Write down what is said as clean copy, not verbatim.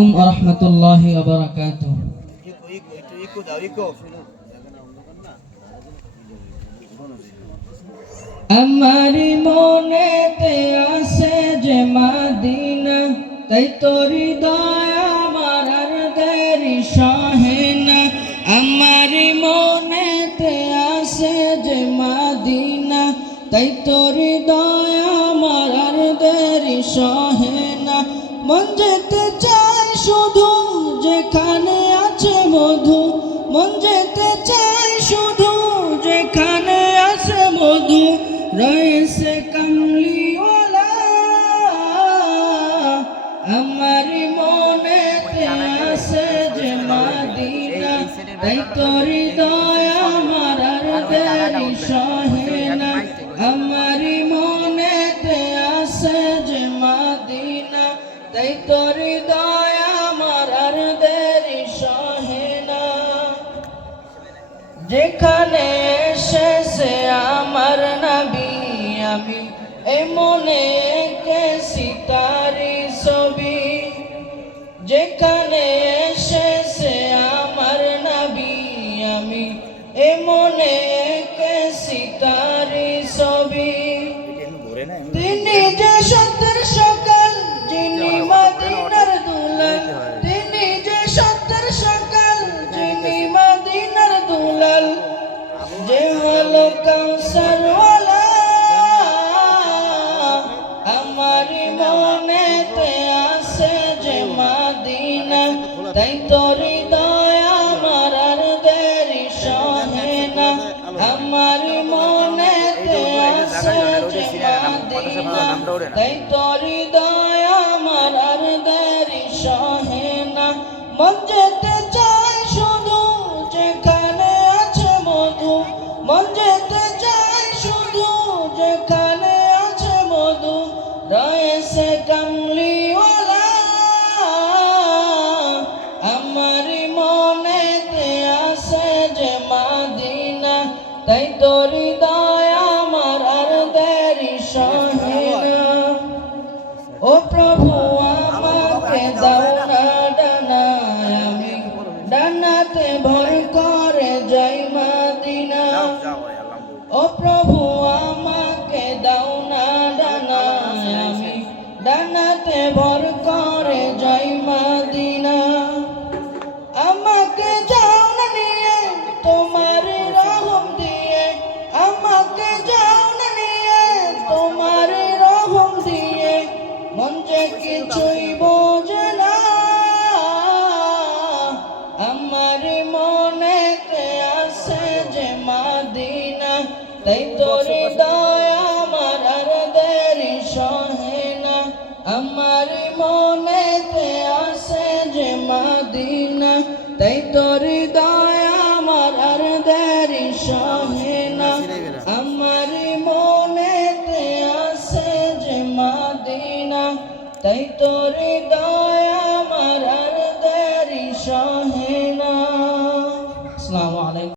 ওরহমতুল্লাহি ওয়া বারাকাতুহু। আমার মনেতে আছে যে মদিনা, তাই তোর হৃদয় আমার আর দেরি সহে না। আমার মনেতে আছে যে মদিনা, তাই তোর হৃদয় আমার আর দেরি সহে না। মন যেতে চায় শুধু যেখানে আছে মধু, মন যেতে চায় শুধু যেখানে আছে মধু, রয়েছে কামলিওয়ালা। আমার মনেতে আছে যে মদিনা, তাই তোর হৃদয় আমার আর দেরি সহে না। আমার মনেতে আছে যে মদিনা, তাই তোর হৃদয় আমার আর দেরি সহে না। যেখানে এসেছে আমার নবী, আমি এই মনে এঁকেছি তারি ছবি। যেখানে এসেছে আমার নবী, আমি এই মনে এঁকেছি তারি ছবি। তিনি যে সত্যের সকাল, যিনি মদিনার দুলাল, তিনি যে সত্যের সকাল, যিনি মদিনার দুলাল, যে হলো কাউসারওয়ালা। আমার মনেতে আছে যে মদিনা, তাই তোর হৃদয় আমার আর দেরি সহে না। আমার মনেতে আছে যে মদিনা, তাই তোর হৃদয় আমার আর দেরি সহে না। মন যেতে চায় শুধু যেখানে আছে মধু, মন যেতে চায় শুধু যেখানে আছে মধু, রয়েছে কামলিওয়ালা। আমার মনেতে আছে যে মদিনা, তাই তোর হৃদয় আমার আর দেরি সহে না। ও প্রভু আমাকে দাও না ডানা, আমি ডানাতে ভর করে যাই মদিনা। ও প্রভু আমাকে দাও না ডানা, আমি ডানাতে ভর করে যাই মদিনা। আমাকে যাও না নিয়ে তোমার রহম দিয়ে, আমাকে যাও না নিয়ে তোমার রহম দিয়ে, মন যে কিছুই বোঝে না। আমার মনেতে আছে যে মদিনা, তাই তোর হৃদয় আমার আর দেরি সহে না। আমার মনেতে আছে যে মদিনা, তাই তোর হৃদয় আমার আর দেরি সহে না। আমার মনেতে আছে যে মদিনা, তাই তোর হৃদয়